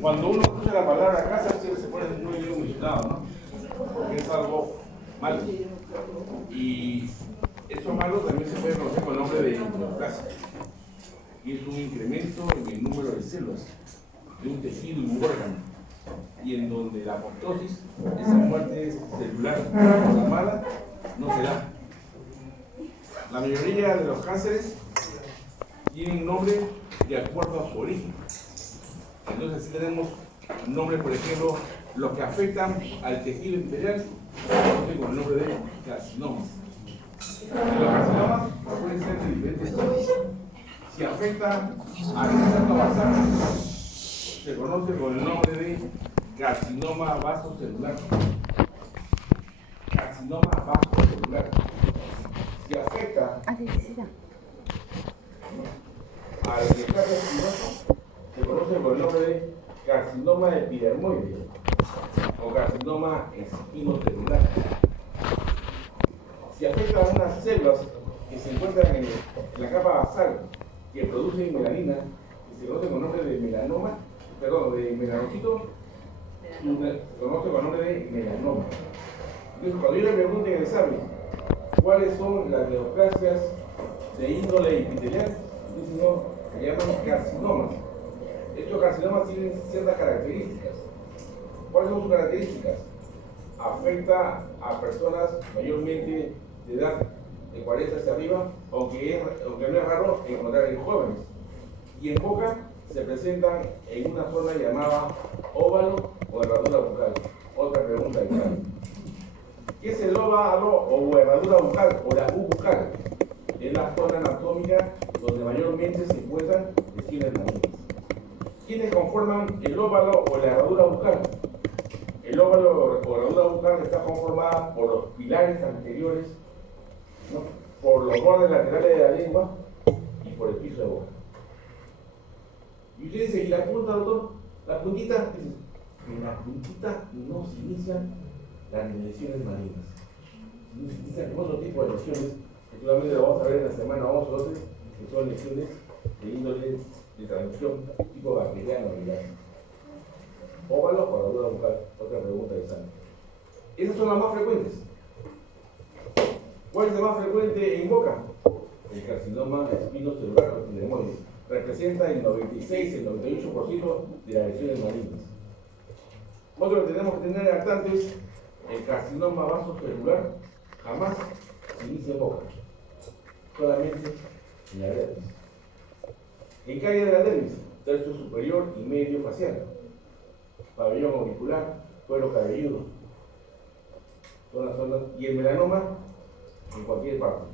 Cuando uno escucha la palabra cáncer, se pone muy emocionado, ¿no? Porque es algo malo. Y eso malo también se puede conocer con el nombre de neoplasia. Y es un incremento en el número de células de un tejido y un órgano. Y en donde la apoptosis, esa muerte celular programada, no se da. La mayoría de los cánceres tienen nombre de acuerdo a su origen. Entonces, si tenemos nombres, por ejemplo, los que afectan al tejido epitelial, con el nombre de carcinomas. Los carcinomas pueden ser de diferentes tipos. Si afectan al estrato basal, se conoce con el nombre de carcinoma vasocelular. Carcinoma vasocelular. Si afecta al metacardio espinoso, se conoce con el nombre de carcinoma epidermoide o carcinoma espinocelular. Si afecta a unas células que se encuentran en la capa basal que producen melanina, que se conoce con el nombre de melanoma, de melanocito, se conoce con el nombre de melanoma. Entonces, cuando yo le pregunto en el examen cuáles son las neoplasias de índole epitelial, dicen no, se llaman carcinomas. Estos carcinomas tienen ciertas características. ¿Cuáles son sus características? Afecta a personas mayormente de edad de 40 hacia arriba, aunque no es raro encontrar en jóvenes. Y en boca se presentan en una zona llamada óvalo o herradura bucal. Otra pregunta de examen. ¿Qué es el óvalo o herradura bucal o la U bucal? Es la zona anatómica donde mayormente se encuentran lesiones malignas. ¿Quiénes conforman el óvalo o la herradura bucal? El óvalo o herradura bucal está conformada por los pilares anteriores, ¿no?, por los bordes laterales de la lengua y por el piso de boca. Y usted dice, ¿y la punta, doctor? La puntita, en la puntita no se inician las lesiones malignas. Se inician otro tipo de lesiones, que seguramente lo vamos a ver en la semana 11 o 12, que son lesiones de índole de transmisión tipo bacteriano o viral. Óvalo o herradura bucal, otra pregunta de examen. Esas son las más frecuentes. ¿Cuál es el más frecuente en boca? El carcinoma espinocelular o epidermoide. Representa el 96, el 98% de las lesiones malignas. Otro que tenemos que tener al tanto es el carcinoma vasocelular. Jamás se inicia en boca, solamente en la dermis. ¿En qué área de la dermis? Tercio superior y medio facial, pabellón auricular, cuero cabelludo, son las zonas, y el melanoma en cualquier parte.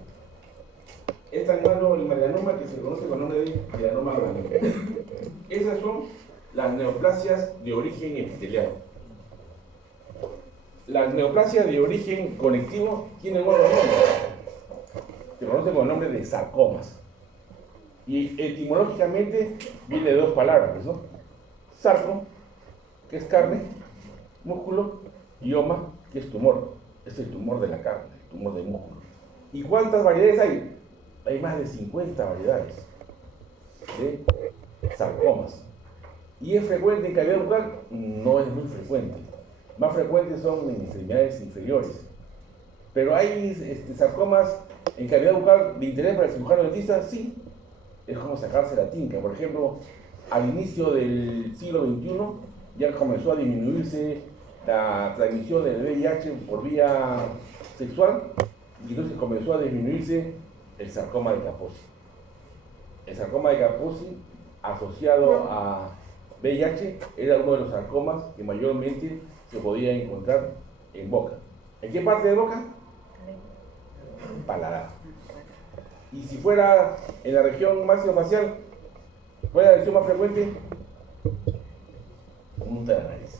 Es tan malo el melanoma que se conoce con el nombre de melanoma maligno. Esas son las neoplasias de origen epitelial. Las neoplasias de origen conectivo tienen otro nombre. Se conocen con el nombre de sarcomas. Y etimológicamente viene de dos palabras, ¿no? Sarco, que es carne, músculo, y oma, que es tumor. Es el tumor de la carne, el tumor del músculo. ¿Y cuántas variedades hay? Hay más de 50 variedades de sarcomas. ¿Y es frecuente en cavidad bucal? No es muy frecuente. Más frecuentes son en extremidades inferiores. Pero hay sarcomas en cavidad bucal de interés para el cirujano dentista, sí. Es como sacarse la tinca. Por ejemplo, al inicio del siglo XXI ya comenzó a disminuirse la transmisión del VIH por vía sexual y entonces comenzó a disminuirse el sarcoma de Kaposi. El sarcoma de Kaposi asociado a VIH era uno de los sarcomas que mayormente se podía encontrar en boca. ¿En qué parte de boca? Paladar. Y si fuera en la región maxilofacial, ¿cuál es la lesión más frecuente? Punta de la nariz.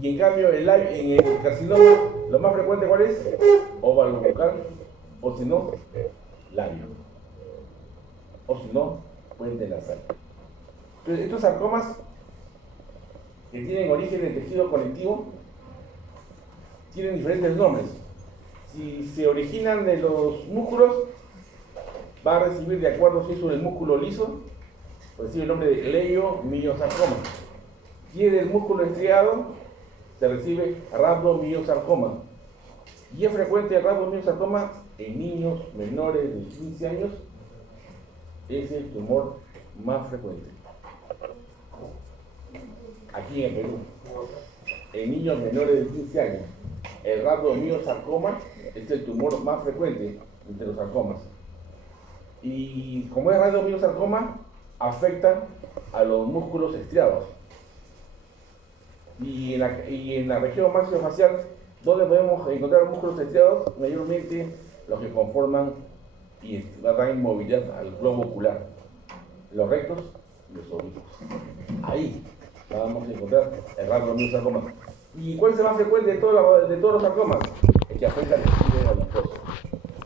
Y en cambio, en el carcinoma, lo más frecuente, ¿cuál es? Óvalo bucal, o si no, labio. O si no, puente nasal. Entonces, estos sarcomas que tienen origen en tejido conectivo tienen diferentes nombres. Si se originan de los músculos, va a recibir de acuerdo si es un músculo liso recibe el nombre de leiomyosarcoma. Si es del músculo estriado, se recibe rhabdomyosarcoma. Y es frecuente el rhabdomyosarcoma en niños menores de 15 años. Es el tumor más frecuente. Aquí en Perú, en niños menores de 15 años, el rhabdomyosarcoma es el tumor más frecuente entre los sarcomas. Y como es rhabdomyosarcoma, afecta a los músculos estriados. Y en la región maxilofacial, donde podemos encontrar músculos estriados, mayormente los que conforman y dan movilidad al globo ocular, los rectos y los oblicuos. Ahí vamos a encontrar el rhabdomyosarcoma. ¿Y cuál es el más frecuente de todos los sarcomas? El que afecta al tejido adiposo.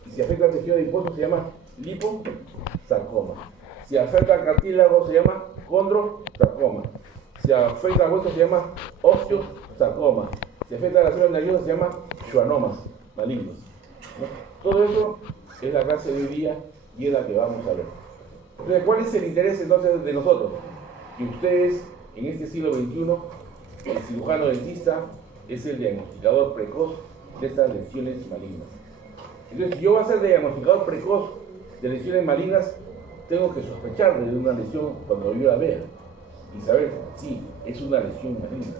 Y si afecta al tejido adiposo se llama liposarcoma. Si afecta al cartílago se llama condrosarcoma. Si afecta al hueso se llama osteosarcoma. Si afecta a las células nerviosas se llama schwannomas malignos. ¿No? Todo eso es la clase de hoy día y es la que vamos a ver. Entonces, ¿cuál es el interés entonces de nosotros? Que ustedes, en este siglo XXI, el cirujano dentista es el diagnosticador precoz de estas lesiones malignas. Entonces, si yo voy a ser diagnosticador precoz de lesiones malignas, tengo que sospechar de una lesión cuando yo la vea y saber si es una lesión maligna.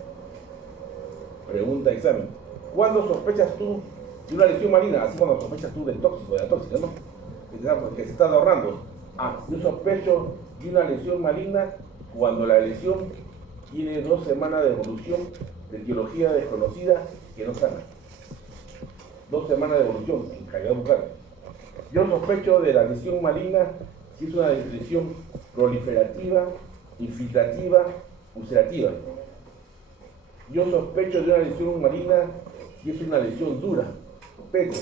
Pregunta de examen: ¿cuándo sospechas tú de una lesión maligna? Así cuando sospechas tú del tóxico, de la tóxica, ¿no? Que se está ahorrando. Yo sospecho de una lesión maligna cuando la lesión tiene 2 semanas de evolución de etiología desconocida que no sana. 2 semanas de evolución en calidad bucal. Yo sospecho de la lesión maligna si es una lesión proliferativa, infiltrativa, ulcerativa. Yo sospecho de una lesión maligna si es una lesión dura, peco.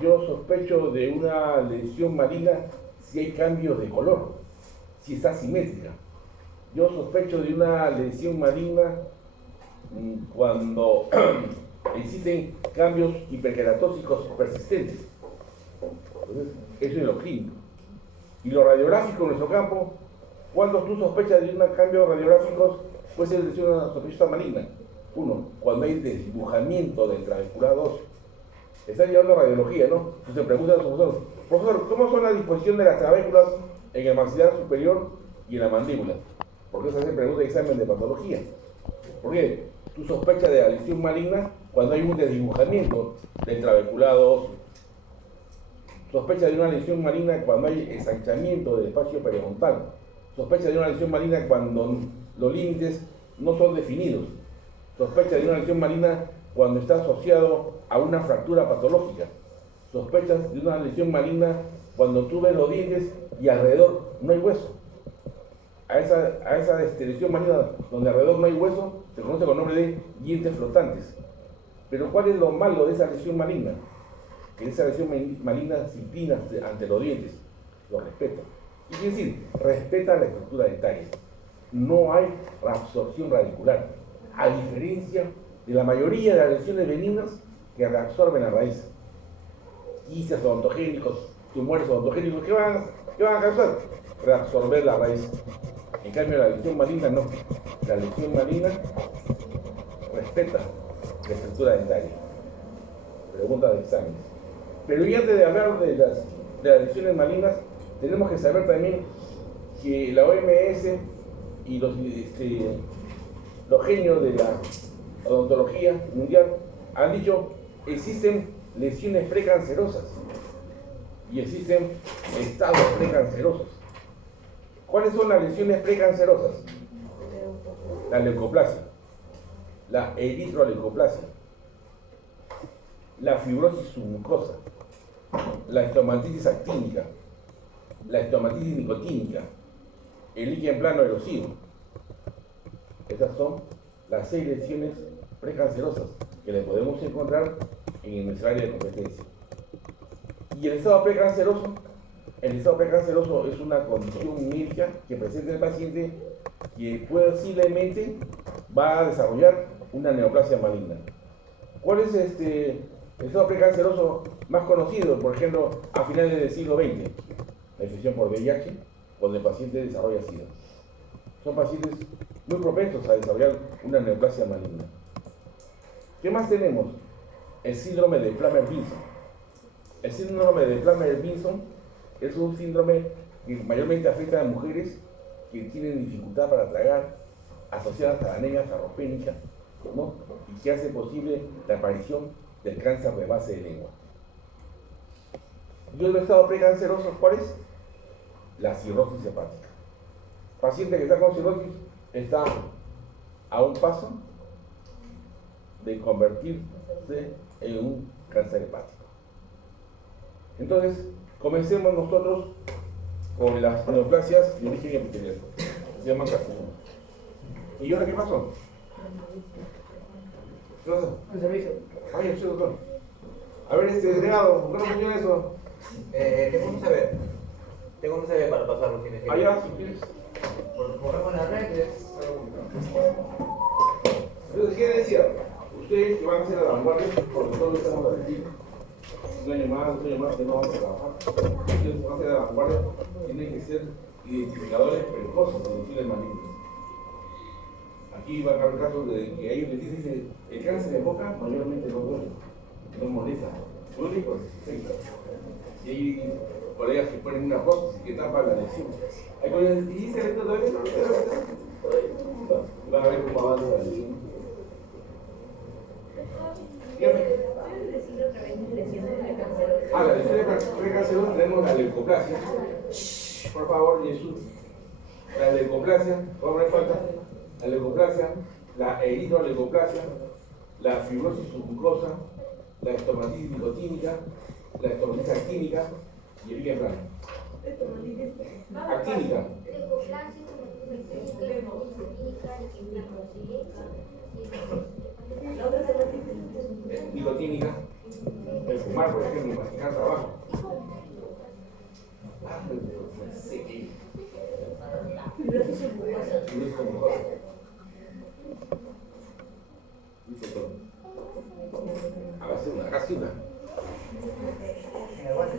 Yo sospecho de una lesión maligna si hay cambios de color, si está simétrica. Yo sospecho de una lesión maligna cuando existen cambios hiperqueratóxicos persistentes. Entonces, eso es lo clínico. Y lo radiográfico en nuestro campo, cuando tú sospechas de un cambio radiográfico, puede ser una sospechosa maligna. 1, cuando hay desdibujamiento del trabeculado óseo. Están llevando radiología, ¿no? Entonces preguntan a los profesor, ¿cómo son la disposición de las trabéculas en el maxilar superior y en la mandíbula? Porque se hace pregunta de examen de patología. ¿Por qué? Tú sospechas de la lesión maligna cuando hay un desdibujamiento del trabeculado óseo. Sospecha de una lesión maligna cuando hay ensanchamiento del espacio periodontal. Sospecha de una lesión maligna cuando los límites no son definidos. Sospecha de una lesión maligna cuando está asociado a una fractura patológica. Sospechas de una lesión maligna cuando tú ves los dientes y alrededor no hay hueso. A esa lesión maligna donde alrededor no hay hueso se conoce con el nombre de dientes flotantes. Pero ¿cuál es lo malo de esa lesión maligna? Que esa lesión maligna se inclina ante los dientes, lo respeta. Y quiere decir, respeta la estructura dentaria. No hay reabsorción radicular, a diferencia de la mayoría de las lesiones benignas que reabsorben la raíz. Quistes odontogénicos, tumores odontogénicos, ¿qué van a causar? Reabsorber la raíz. En cambio, la lesión maligna no. La lesión maligna respeta la estructura dentaria. Pregunta de exámenes. Pero y antes de hablar de las lesiones malignas, tenemos que saber también que la OMS y los genios de la odontología mundial han dicho que existen lesiones precancerosas y existen estados precancerosos. ¿Cuáles son las lesiones precancerosas? La leucoplasia, la eritroleucoplasia, la fibrosis submucosa, la estomatitis actínica, la estomatitis nicotínica, el líquen plano erosivo. Estas son las 6 lesiones precancerosas que le podemos encontrar en nuestra área de competencia. Y el estado precanceroso es una condición médica que presenta el paciente que posiblemente va a desarrollar una neoplasia maligna. ¿Cuál es el estado precanceroso más conocido? Por ejemplo, a finales del siglo XX, la infección por VIH cuando el paciente desarrolla SIDA. Son pacientes muy propensos a desarrollar una neoplasia maligna. ¿Qué más tenemos? El síndrome de Plummer-Vinson. El síndrome de Plummer-Vinson es un síndrome que mayormente afecta a mujeres que tienen dificultad para tragar, asociadas a la anemia ferropénica, ¿no? Y que hace posible la aparición del cáncer de base de lengua. ¿Y otro estado precanceroso cuál es? La cirrosis hepática. Paciente que está con cirrosis está a un paso de convertirse en un cáncer hepático. Entonces, comencemos nosotros con las neoplasias de origen epitelial. Se llaman carcinomas. ¿Y ahora qué pasó? ¿Qué pasó? Ay, sí, doctor. A ver, delegado, ¿por qué no funciona eso? Tengo un CV para pasarlo, tienes que... Allá, si quieres. Corremos las redes. Entonces, ¿qué decía? Ustedes que van a ser a la vanguardia, porque todos estamos a decir, un año más que no vamos a trabajar. Ustedes que van a ser a la vanguardia, tienen que ser identificadores precoces de lesiones malignas. Aquí va a haber casos de que a ellos les dicen el cáncer de boca mayormente no duele, no molesta, duele y afecta. Y hay colegas que ponen una prótesis que tapa la lesión. Hay colegas que dicen esto todavía no, van a ver cómo avanza la lesión. La lesión precancerosa tenemos la leucoplasia. Por favor, Jesús. La leucoplasia, vamos a ver falta. La leucoplasia, la eritroleucoplasia, la fibrosis submucosa, la estomatitis nicotínica, la estomatitis actínica y el origen plano. Actínica. Nicotínica, el fumar, por ejemplo, masticar trabajo. Sí. Fibrosis submucosa. Dice todo. Hágase una. En el guante.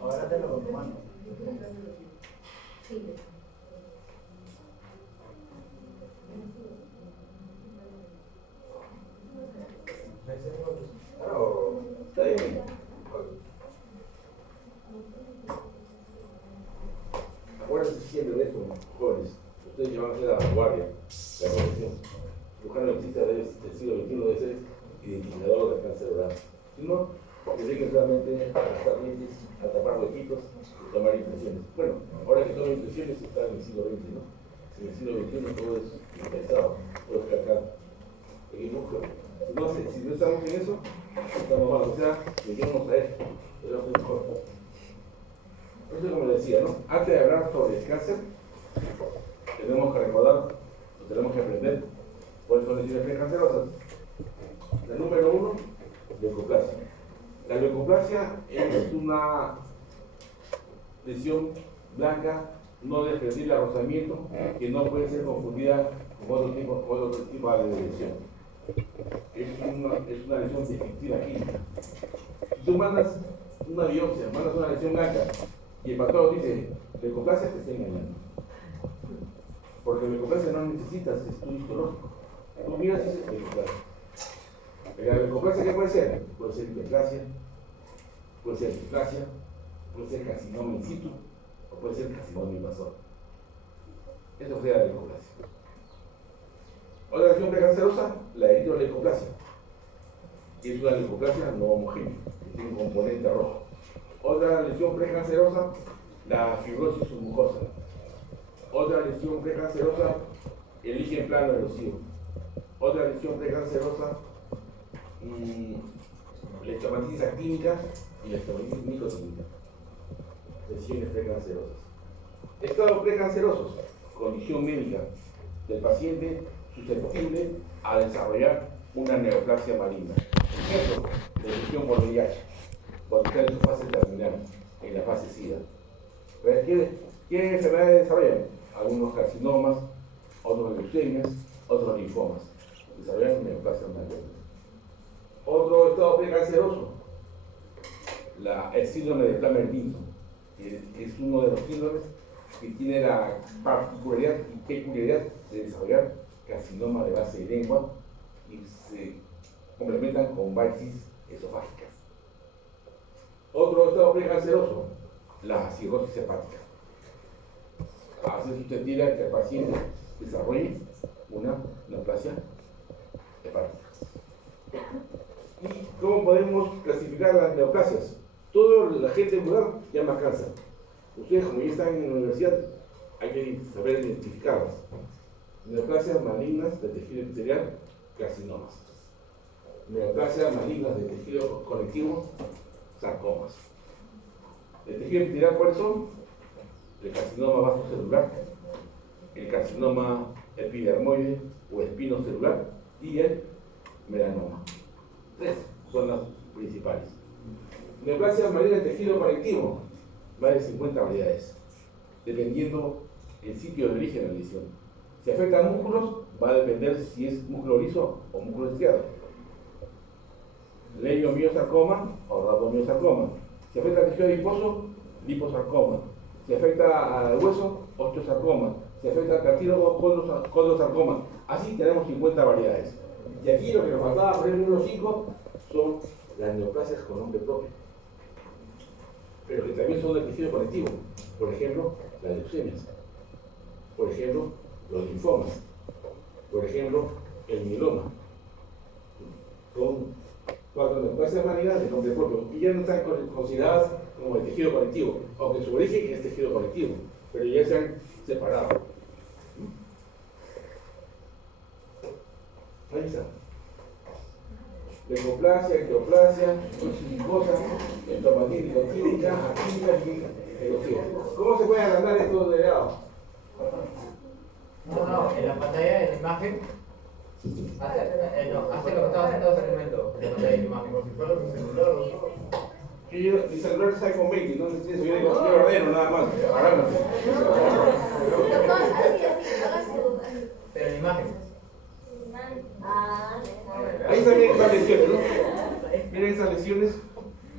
Ahora te lo mando. Sí. Está bien. Acuérdense siempre de esto, jóvenes. Ustedes ya van a ser la vanguardia de la profesión. Buscar autista del siglo XXI debe ser identificador del cáncer oral. Si no, que dediquen solamente a gastar dientes, a tapar huequitos y tomar impresiones. Bueno, ahora que toman impresiones está en el siglo XX, ¿no? En el siglo XXI todo es impensado, todo es calcado. Si no estamos en eso, estamos mal. O sea, dediquémonos a eso. Debemos ser mejor. Por eso, como decía, ¿no? Antes de hablar sobre el cáncer, tenemos que recordar, o tenemos que aprender cuáles son las lesiones precancerosas. La número 1, leucoplasia. La leucoplasia es una lesión blanca no de fértil arrozamiento que no puede ser confundida con otro tipo de lesión. Es una lesión definitiva química. Si tú mandas una biopsia, mandas una lesión blanca y el patólogo dice leucoplasia, te está engañando. Porque leucoplasia no necesitas estudio histológico. Tú miras y dices leucoplasia. La leucoplasia, ¿qué puede ser? Puede ser hiperplasia, puede ser displasia, puede ser carcinoma in situ o puede ser carcinoma invasor. Eso sería la leucoplasia. Otra lesión precancerosa, la eritroleucoplasia. Es una leucoplasia no homogénea, que tiene un componente rojo. Otra lesión precancerosa, la fibrosis submucosa. Otra lesión precancerosa, el origen plano erosivo. Otra lesión precancerosa, la estomatitis actínica y la estomatitis nicotínica. Lesiones precancerosas. Estados precancerosos, condición médica del paciente susceptible a desarrollar una neoplasia maligna. Ejemplo, lesión por VIH, cuando está en su fase terminal, en la fase SIDA. ¿Qué enfermedades desarrollan? Algunos carcinomas, otros leucemias, otros linfomas. Desarrollan neoplasia maligna. Otro estado precanceroso, el síndrome de Plummer-Vinson, que es uno de los síndromes que tiene la particularidad y peculiaridad de desarrollar carcinoma de base de lengua y se complementan con varices esofágicas. Otro estado precanceroso, la cirrosis hepática. Hace susceptible que el paciente desarrolle una neoplasia hepática. ¿Y cómo podemos clasificar las neoplasias? Toda la gente rural llama cáncer. Ustedes, como ya están en la universidad, hay que saber identificarlas. Neoplasias malignas de tejido epitelial, carcinomas. Neoplasias malignas de tejido conectivo, sarcomas. ¿El tejido epitelial cuáles son? El carcinoma vasocelular, el carcinoma epidermoide o espinocelular y el melanoma. Tres son las principales. Neoplasias malignas de tejido conectivo, más de 50 variedades, dependiendo el sitio de origen de la lesión. Si afecta a músculos, va a depender si es músculo liso o músculo estriado. Leiomiosarcoma o rhabdomiosarcoma. Si afecta al tejido adiposo, liposarcoma. Si afecta al hueso, osteosarcoma. Si afecta al cartílago, condrosarcoma. Así tenemos 50 variedades. Y aquí lo que nos faltaba por el número 5 son las neoplasias con nombre propio, pero que también son del tejido conectivo. Por ejemplo, las leucemias. Por ejemplo, los linfomas. Por ejemplo, el mieloma. Son 4 neoplasias malignas de nombre propio y ya no están consideradas como el tejido conectivo, aunque su origen es tejido conectivo, pero ya se han separado. Ahí está. Leucoplasia, ectoplasia, mucosa, entomatitis química, actínica y erosia. ¿Cómo se pueden agrandar estos delegados? No, en la pantalla, en la imagen, hace lo que estaba haciendo hace un momento, en la pantalla de la imagen, como si fuera un celular o algo. Mi celular está iPhone 20, no necesito eso, yo ordeno nada más. Pero en la imagen. Ahí están bien estas lesiones, ¿no? Miren esas lesiones.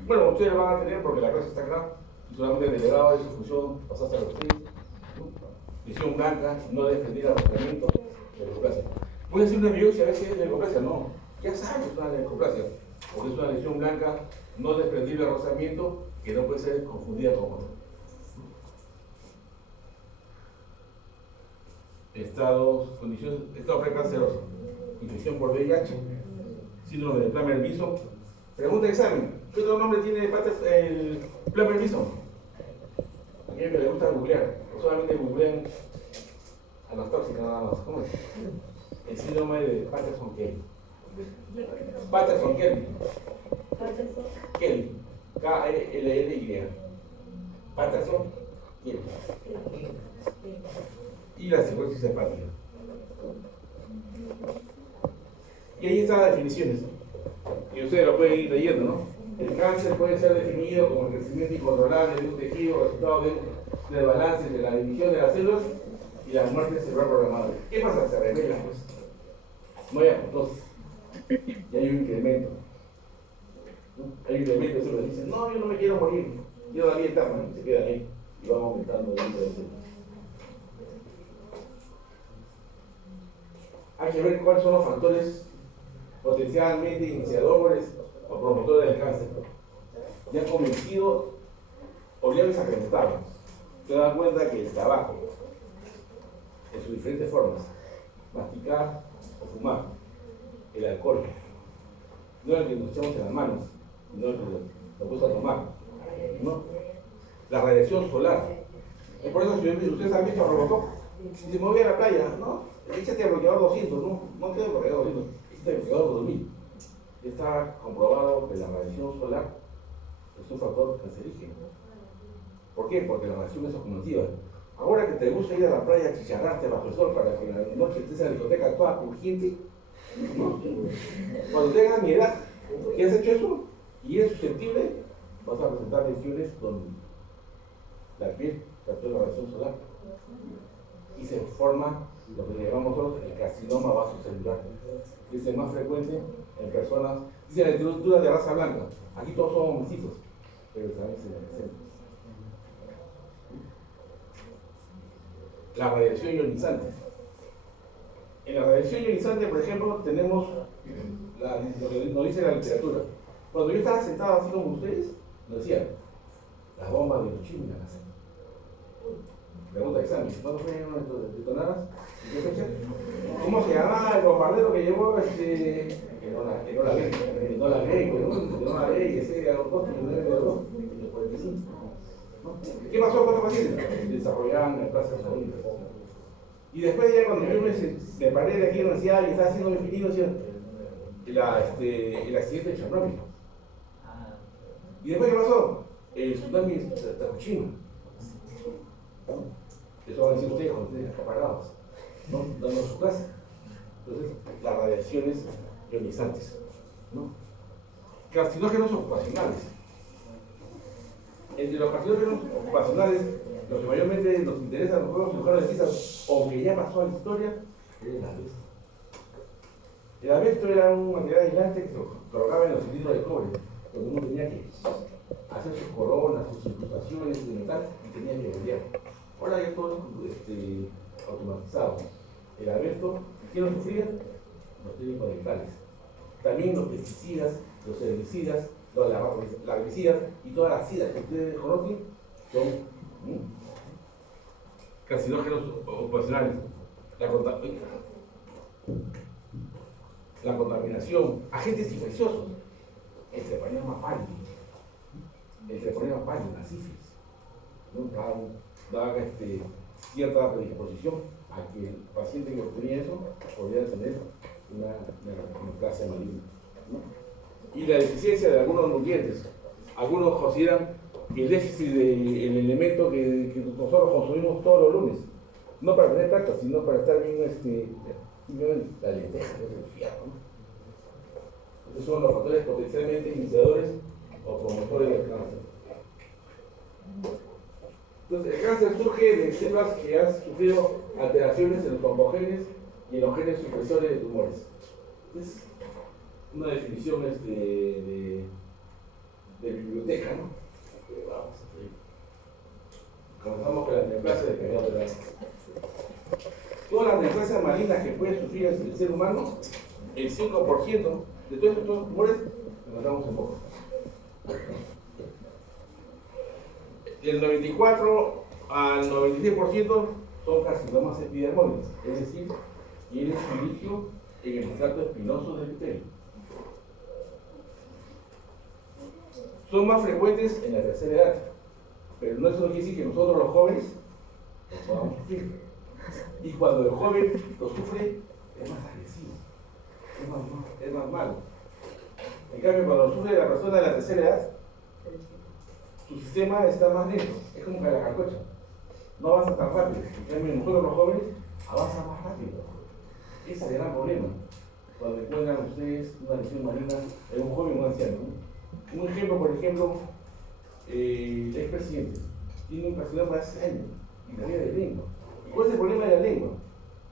Bueno, ustedes van a tener porque la clase está acá. Y solamente el delegado de su función pasaste a los 3. Lesión blanca, no defender el tratamiento de leucoplasia. Puede ser una biopsia a veces de leucoplasia, no. Ya sabes que es una leucoplasia, porque es una lesión blanca no desprendible al rozamiento que no puede ser confundida con otra. Estado precanceroso, infección por VIH, síndrome de Plummer-Vinson. Pregunta de examen: ¿qué otro nombre tiene el Plummer-Vinson? A quien le gusta googlear, solamente googlean anastoxia nada más. ¿Cómo es? El síndrome de Patterson-Kelly. Patterson-Kelly. Kelly. K-E-L-L-Y. Patterson-Kelly. Y la cirrosis hepática. Y ahí están las definiciones. Y ustedes lo pueden ir leyendo, ¿no? El cáncer puede ser definido como el crecimiento incontrolable de un tejido resultado de desbalance de la división de las células y la muerte cerebral programada. ¿Qué pasa? Se revela, pues. No hay apoptosis. Y hay un incremento. ¿No? Hay un incremento de células. Dicen, no, yo no me quiero morir. Yo la vida eterna. Se quedan ahí. Y van aumentando dentro de células. Hay que ver cuáles son los factores potencialmente iniciadores o promotores del cáncer. Ya han convencido o ya desacreditado. Se dan cuenta que el tabaco, en sus diferentes formas, masticar o fumar, el alcohol, no el que nos echamos en las manos, no el que lo puso a tomar, ¿no? La radiación solar. Es por eso, si ustedes han visto a Robocop, si se movía a la playa, ¿no? Échate a bloqueador 200, no te bloqueador 200, échate a bloqueador 2000. Está comprobado que la radiación solar es un factor cancerígeno. ¿Por qué? Porque la radiación es acumulativa. Ahora que te gusta ir a la playa a chicharrarte bajo el sol para que en la noche estés en la discoteca toda crujiente, ¿no? Cuando tengas mi edad y has hecho eso y eres susceptible, vas a presentar lesiones donde la piel captó la radiación solar y se forma lo que llamamos nosotros el carcinoma vasocelular, que es el más frecuente en personas, dice la literatura de raza blanca, aquí todos somos mestizos, pero también se necesita. La radiación ionizante. En la radiación ionizante, por ejemplo, tenemos lo que nos dice la literatura. Cuando yo estaba sentado así como ustedes, nos decían, las bombas de Hiroshima y Nagasaki. Pregunta de examen, ¿cuándo fueron detonadas? ¿En qué fecha? ¿Cómo se llamaba el bombardero que llevó que no la ley, ese aeropuerto en el 45? ¿No? ¿Qué pasó con los pacientes? Desarrollaban el plazo de salida. Y después ya cuando yo me paré de aquí en la universidad y estaba haciendo mi finito, el accidente de Chernobyl. ¿Y después qué pasó? El tsunami de Fukushima. Eso van a decir ustedes cuando estén acaparados, ¿no? Dando su casa. Entonces, las radiaciones ionizantes, ¿no? Carcinógenos ocupacionales. Entre los carcinógenos ocupacionales, lo que mayormente nos interesa a los juegos cirujanos dentistas, o que ya pasó a la historia, es el asbesto. El asbesto era un material aislante que se colocaba en los cilindros de cobre, donde uno tenía que hacer sus coronas, sus incrustaciones de metal y tenía que vender. Ahora ya todo automatizado. El asbesto, ¿quién lo sufría? Los técnicos dentales. También los pesticidas, los herbicidas, los larvicidas y todas las cidas que ustedes conocen son carcinógenos ocupacionales. La contaminación, agentes infecciosos, el treponema pálido, la sífilis, ¿no? Daba cierta predisposición a que el paciente que obtenía eso podría tener una clase maligna, ¿no? Y la deficiencia de algunos nutrientes. Algunos consideran el déficit del elemento que nosotros consumimos todos los lunes, no para tener tacto, sino para estar bien, simplemente la lenteja, el fiado, ¿no? Esos son los factores potencialmente iniciadores o promotores del cáncer. Entonces, el cáncer surge de células que han sufrido alteraciones en los oncogenes y en los genes supresores de tumores. Es una definición de biblioteca, ¿no? Vamos a ver. Comenzamos con la neoplasia de periodo de la. Todas las neoplasias malignas que puede sufrir el ser humano, el 5% de todos estos tumores lo encontramos en boca. Del 94 al 96% son carcinomas epidermoides, es decir, tienen su inicio en el estrato espinoso del epitelio. Son más frecuentes en la tercera edad, pero no eso no quiere decir que nosotros los jóvenes los podamos sufrir. Y cuando el joven lo sufre, es más agresivo, es más malo. En cambio, cuando lo sufre la persona de la tercera edad, su sistema está más lento, es como que la carcocha, no avanza tan rápido. En cambio, nosotros los jóvenes avanzan más rápido. Ese es el gran problema cuando encuentran ustedes una lesión maligna en un joven o un anciano, ¿no? Un ejemplo, por ejemplo, el expresidente tiene un carcinoma hace años y la vida de lengua. ¿Cuál es el problema de la lengua?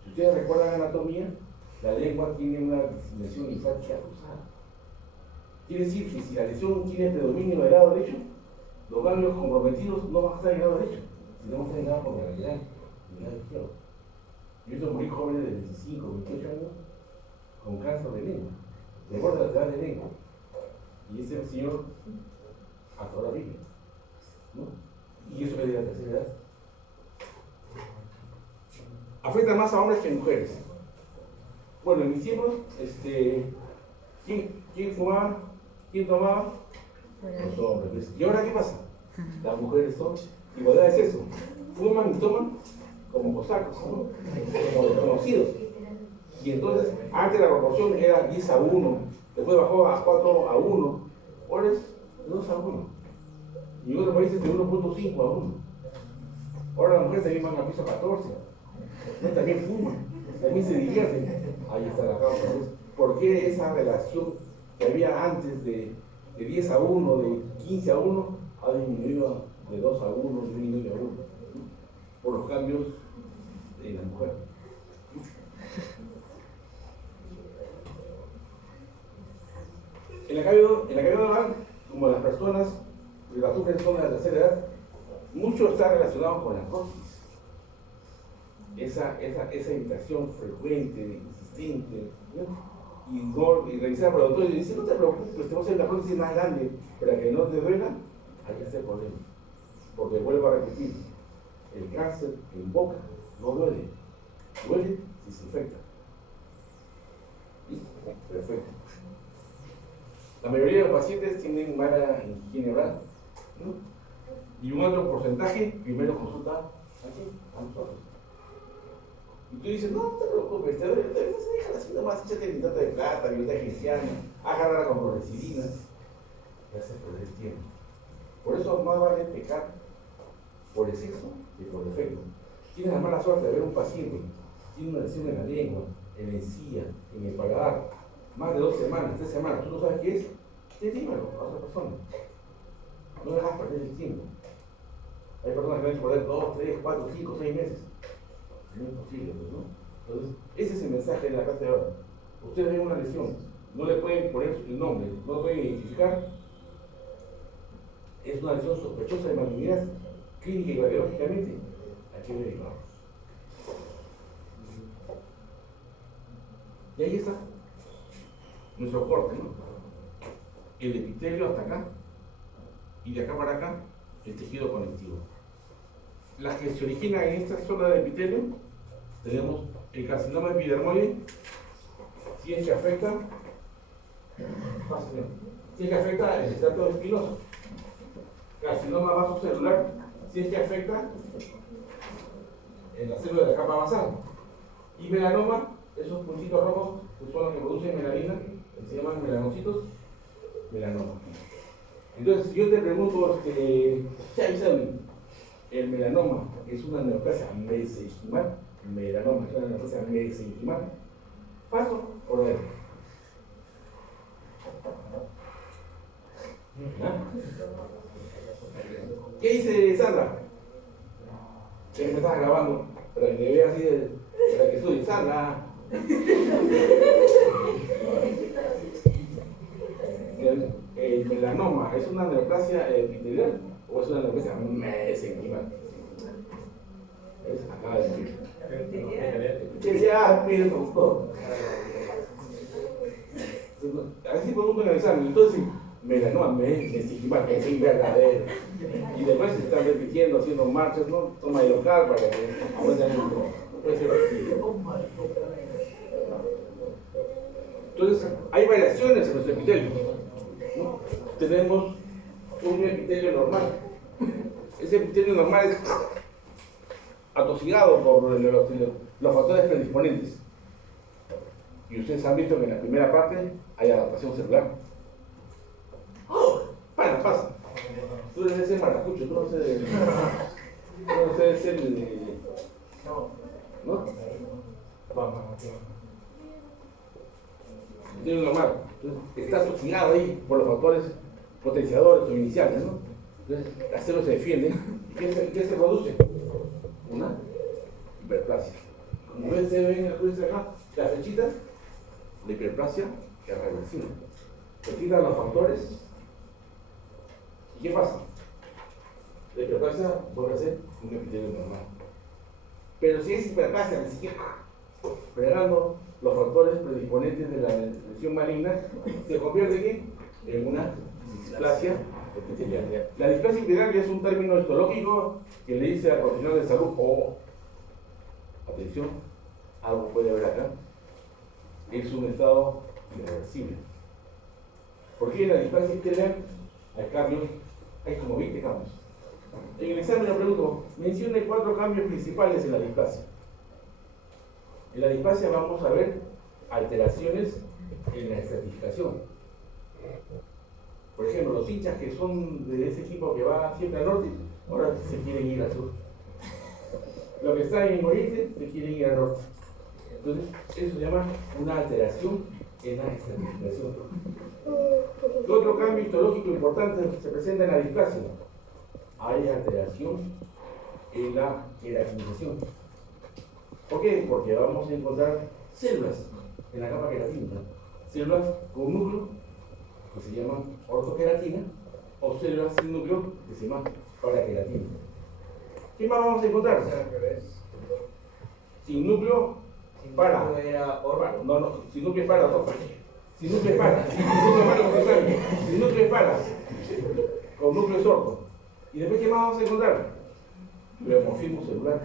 Si ustedes recuerdan anatomía, la lengua tiene una dimensión linfática cruzada. Quiere decir que si la lesión tiene predominio del lado derecho, los ganglios comprometidos no van a estar en el lado derecho, sino van a estar en el lado lateral, en el lado izquierdo. Yo he visto morir jóvenes de 25, 28 años con cáncer de lengua, de borde lateral de lengua. Y ese señor hasta ahora vive, ¿no? Y eso es de la tercera edad. Afecta más a hombres que a mujeres. Bueno, en mis tiempos, ¿quién fumaba? ¿Quién tomaba? Los hombres. ¿Y ahora qué pasa? Las mujeres son igualdad de sexo. Fuman y toman como cosacos, ¿no? Como desconocidos. Y entonces, antes la proporción era 10-1, después bajó a 4-1, ahora es 2-1. Y en otros países de 1.5-1. Ahora las mujeres también van a piso 14. También fuman, también se divierten. Ahí está la causa. ¿Por qué esa relación que había antes de 10-1, de 15-1, ha disminuido de 2-1, disminuido a 1? Por los cambios en la mujer. En la caída oral, como las personas el azúcar en zona de la tercera edad, mucho está relacionado con la prótesis. Esa irritación frecuente, insistente, ¿no? Y revisar por el doctor y dice, no te preocupes, te voy a hacer la prótesis más grande para que no te duela. Ahí está el problema. Porque vuelvo a repetir, el cáncer en boca no duele, duele si se infecta. ¿Listo? Perfecto. La mayoría de los pacientes tienen mala higiene oral, ¿no? Y un otro porcentaje primero consulta aquí, a nosotros. Y tú dices, no te preocupes, te deja haciendo más, échate nitrata de plata, biota cristiana, agarra con clorexidina. Te hace perder tiempo. Por eso más vale pecar por exceso que por defecto. Tienes la mala suerte de ver un paciente, tiene una lesión en la lengua, en la encía, en el paladar, más de 2 semanas, 3 semanas, tú no sabes qué es, dímelo a otra persona. No dejas perder el tiempo. Hay personas que han hecho perder 2, 3, 4, 5, 6 meses. No es posible, pues, ¿no? Entonces, ese es el mensaje de la clase de ahora. Ustedes ven una lesión, no le pueden poner el nombre, no lo pueden identificar. Es una lesión sospechosa de malignidad, clínica y radiológicamente, hay que averiguarlo. Y ahí está nuestro corte, ¿no? El epitelio hasta acá, y de acá para acá, el tejido conectivo. Las que se originan en esta zona del epitelio, tenemos el carcinoma epidermoide, si es que afecta, el estrato espinoso. Carcinoma vasocelular, si es que afecta en la célula de la capa basal. Y melanoma, esos puntitos rojos que son los que producen melanina, que se llaman melanocitos, melanoma. Entonces, si yo te pregunto, el melanoma es una neoplasia mesenquimal, melanoma es una neoplasia mesenquimal, paso por ver. ¿Qué dice Sandra? Que me estás grabando, para que te vea así, para que estudie. Sandra. El melanoma es una neoplasia epitelial o es una neoplasia mesenquimal. Es acá de decir. A ver si podemos analizarlo. Entonces, melanoma mesenquimal es inverdadero. Y después se están repitiendo, haciendo marchas, ¿no? Toma de local para que aumentan el grupo. Puede ser así. Entonces, hay variaciones en nuestro epitelio, ¿no? Tenemos un epitelio normal. Ese epitelio normal es atosigado por los factores predisponentes. Y ustedes han visto que en la primera parte hay adaptación celular. Pasa. Tú debes ser maracucho, tú no debes ser ¿no? Tiene normal. Entonces, está atosigado ahí por los factores potenciadores o iniciales, ¿no? Entonces, la célula se defiende. ¿Y qué se produce? Una hiperplasia. Como ven, se ven en el juicio acá, la flechita, la hiperplasia que es reversible. Se quitan los factores. ¿Y qué pasa? La hiperplasia vuelve a ser un epitelio normal. Pero si es hiperplasia, ni siquiera fregando los factores predisponentes de la lesión maligna, se convierte en una displasia epitelial. La displasia epitelial es un término histológico que le dice al profesional de salud, atención, algo puede haber acá, es un estado irreversible. ¿Por qué en la displasia epitelial hay cambios? Hay como 20 cambios. En el examen le pregunto, mencione 4 cambios principales en la displasia. En la displasia vamos a ver alteraciones en la estratificación. Por ejemplo, los hinchas que son de ese equipo que va siempre al norte, ahora se quieren ir al sur. Los que están en oriente se quieren ir al norte. Entonces, eso se llama una alteración en la estratificación. ¿Qué otro cambio histológico importante se presenta en la displasia? Hay alteración en la queratinización. ¿Por qué? Porque vamos a encontrar células en la capa queratínica, células con núcleo que se llaman ortoqueratina observa sin núcleo decimal para queratina. ¿Qué más vamos a encontrar? Sin núcleo para. Era órgano. No, sin núcleo para, no. Sin núcleo para. Sin núcleo para, no se sabe. Sin núcleo para. Con núcleo sordo. ¿Y después qué más vamos a encontrar? Pleomorfismo celular.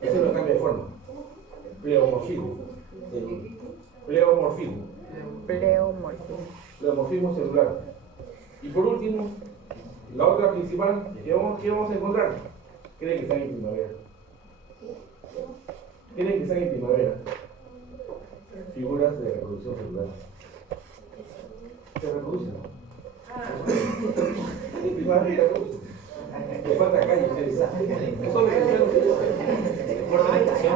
Ese es lo cambia de forma. Pleomorfismo. Pleomorfismo. Pleomorfismo celular. Y por último, la otra principal, ¿qué vamos a encontrar? Creen que están en primavera. Creen que están en primavera. Figuras de reproducción celular. Se reproducen, ¿no? En primavera, ¿no? Le falta calle, ustedes. Eso Por la habitación,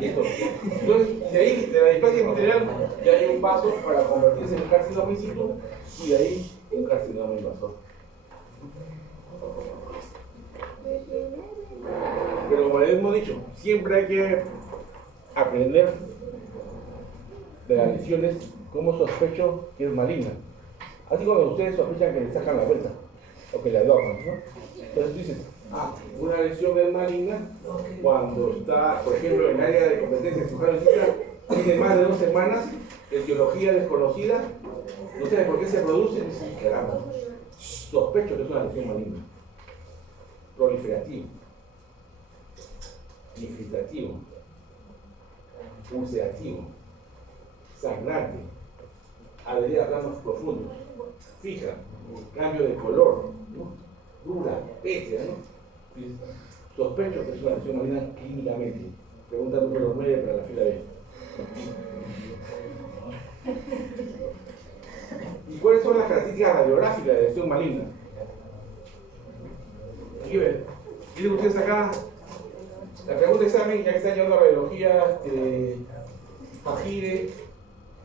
listo. Entonces, de ahí, de la displasia epitelial, ya hay un paso para convertirse en un carcinoma in situ y de ahí un carcinoma invasor. Pero como les hemos dicho, siempre hay que aprender de las lesiones como sospecho que es maligna. Así cuando ustedes sospechan que le sacan la vuelta o que le adornan, ¿no? Entonces tú dices, una lesión es maligna cuando está, por ejemplo, en el área de competencia cirujano tiene más de 2 semanas, etiología desconocida, no sé por qué se produce, y caramba, sospecho que es una lesión maligna. Proliferativo, infiltrativo, ulcerativo, sangrante, adherida a planos profundos, fija, cambio de color, ¿no? Dura, pétrea, ¿no? Sospecho que es una lesión maligna clínicamente. Pregunta número 9 para la fila B. ¿Y cuáles son las características radiográficas de la lesión maligna? Aquí ven. Miren ustedes acá, la pregunta de examen, ya que están llevando a radiología, Fajire,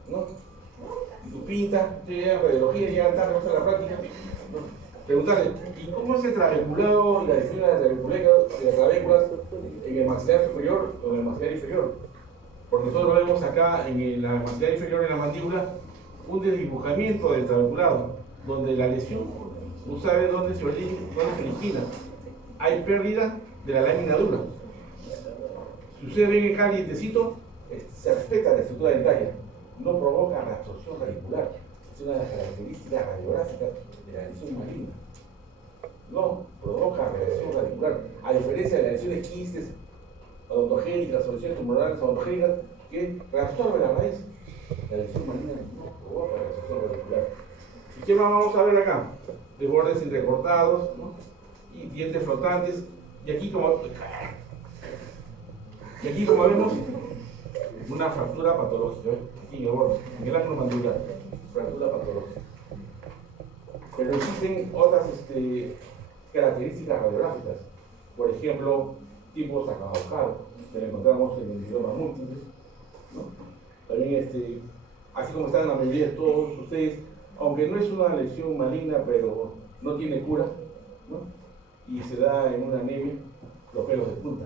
¿no? Y su pinta, llegan a radiología, llegan tarde, vamos a la práctica, ¿no? Preguntarle, ¿y cómo es el trabeculado y la definición de las trabéculas en el maxilar superior o en el maxilar inferior? Porque nosotros vemos acá en la maxilar inferior, en la mandíbula, un desdibujamiento del trabeculado, donde la lesión no sabe dónde se origina. Hay pérdida de la lámina dura. Si ustedes ven acá el dientecito, se respeta la estructura dentaria, no provoca reabsorción radicular. Es una de las características radiográficas de la lesión maligna. No provoca reacción radicular, a diferencia de las lesiones quistes odontogénicas o lesiones tumorales odontogénicas que reabsorben la raíz. La lesión maligna no provoca reacción radicular. ¿Y qué más vamos a ver acá? Desbordes entrecortados, ¿no? Y dientes flotantes. Y aquí como vemos, una fractura patológica, ¿eh? Aquí en el borde, en el ángulo mandibular, fractura patológica. Pero existen otras características radiográficas, por ejemplo, tipo sacabajado, que lo encontramos en el mieloma múltiple, ¿no? También, así como están la mayoría de todos ustedes, aunque no es una lesión maligna, pero no tiene cura, ¿no? Y se da en una anemia, los pelos de punta.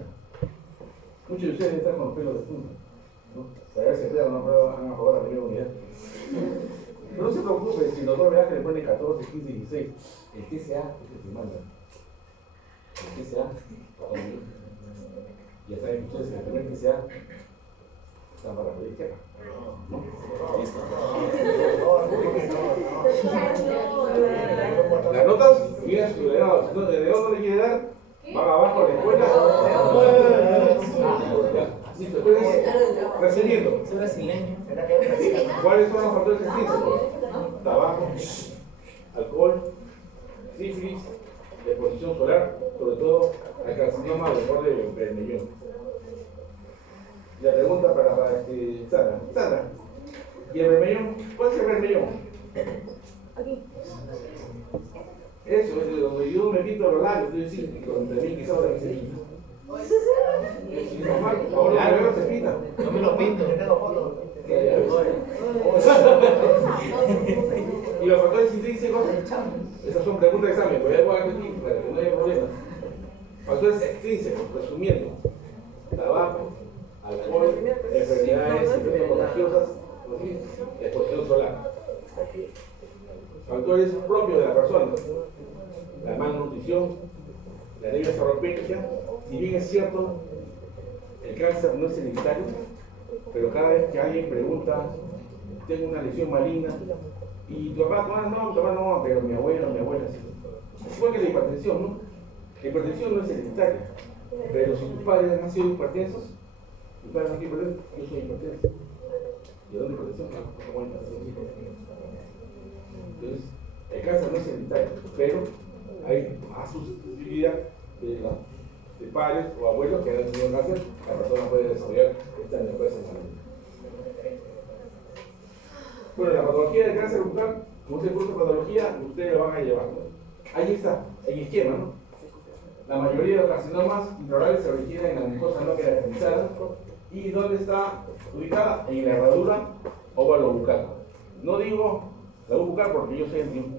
Muchos de ustedes están con los pelos de punta, ¿no? Para ver si van a probar la primera unidad. Pero no se preocupe, si el doctor vea que le pone 14, 15, 16, el TCA es el que manda. El TCA, ya saben que ustedes en el primer TCA están para la rodilla, ¿no? Listo. Las notas, mira, si de dónde le quiere dar, van abajo a la escuela. Listo, entonces, resumiendo. ¿Cuáles son los factores extrínsecos? Tabaco, alcohol, sífilis, exposición solar, sobre todo al carcinoma del borde del bermellón. La pregunta para Sandra. Sandra, ¿y el bermellón? ¿Cuál es el bermellón? Aquí. Eso es de donde yo me pinto los labios, es decir, donde mí quizás ahora me se pinta. Es normal, ahora la se pinta. Yo me lo pinto, yo tengo fotos. ¿Y los factores intrínsecos? Esas son preguntas de examen, pero ya voy a repetir para que no haya problema. Factores extrínsecos, resumiendo: tabaco, alcohol, enfermedades infecto-contagiosas, exposición solar. Factores propios de la persona: la malnutrición, la anemia sarcopénica. Si bien es cierto, el cáncer no es hereditario, pero cada vez que alguien pregunta, tengo una lesión maligna, y tu papá, no, tu papá no, pero mi abuela sí. Es igual que la hipertensión, ¿no? La hipertensión no es hereditaria, pero si tus padres han sido hipertensos, yo soy hipertenso. ¿Y dónde hipertensión? No, entonces, el cáncer no es hereditario, pero hay susceptibilidad de padres o abuelos que han tenido cáncer, la persona puede desarrollar esta neoplasia maligna. Bueno, la patología del cáncer bucal, como se puso patología, ustedes lo van a llevar, ¿no? Ahí está, en esquema, ¿no? La mayoría de los carcinomas intraorales se originan en la mucosa no queratinizada. ¿Y dónde está ubicada? En la herradura óvalo bucal. No digo la U bucal porque yo soy el tiempo.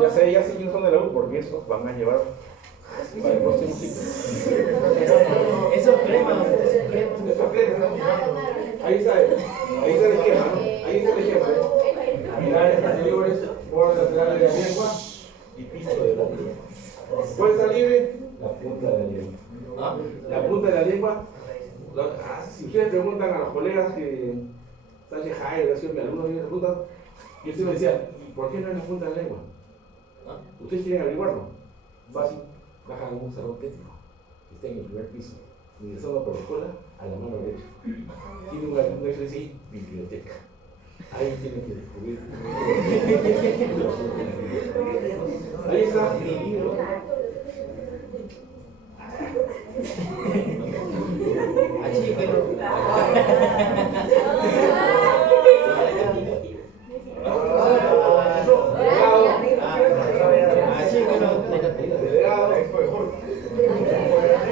Ya sé quiénes son de la U porque estos van a llevar para el próximo ciclo. Esos cremas. Ahí está el esquema, ¿no? Ahí está el esquema. Pilares anteriores, bordes laterales de la lengua y piso de boca. ¿Cuál está libre? La punta de la lengua. La punta de la lengua. Si ustedes preguntan a los colegas que Sánchez Jair, mi alumno de punta, y usted me decía, ¿y por qué no en la punta de la lengua? ¿Ustedes quieren averiguarlo? Fácil, bajan un salón técnico que está en el primer piso, ingresando por la escuela a la mano derecha. Tiene una biblioteca. Ahí tienen que descubrir. Ahí está mi libro.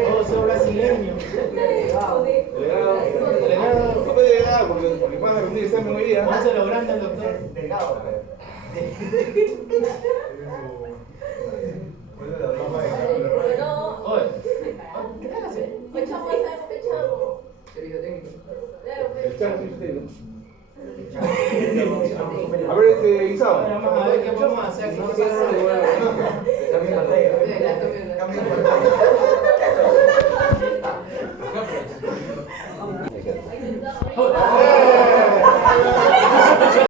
Todos son brasileños. No puede llegar porque van a rendir examen hoy día. Hace lo grande el doctor. Delgado. El chavo sí usted, ¿no? A ver, Isao. Vamos a ver qué podemos hacer. Cambio de pantalla.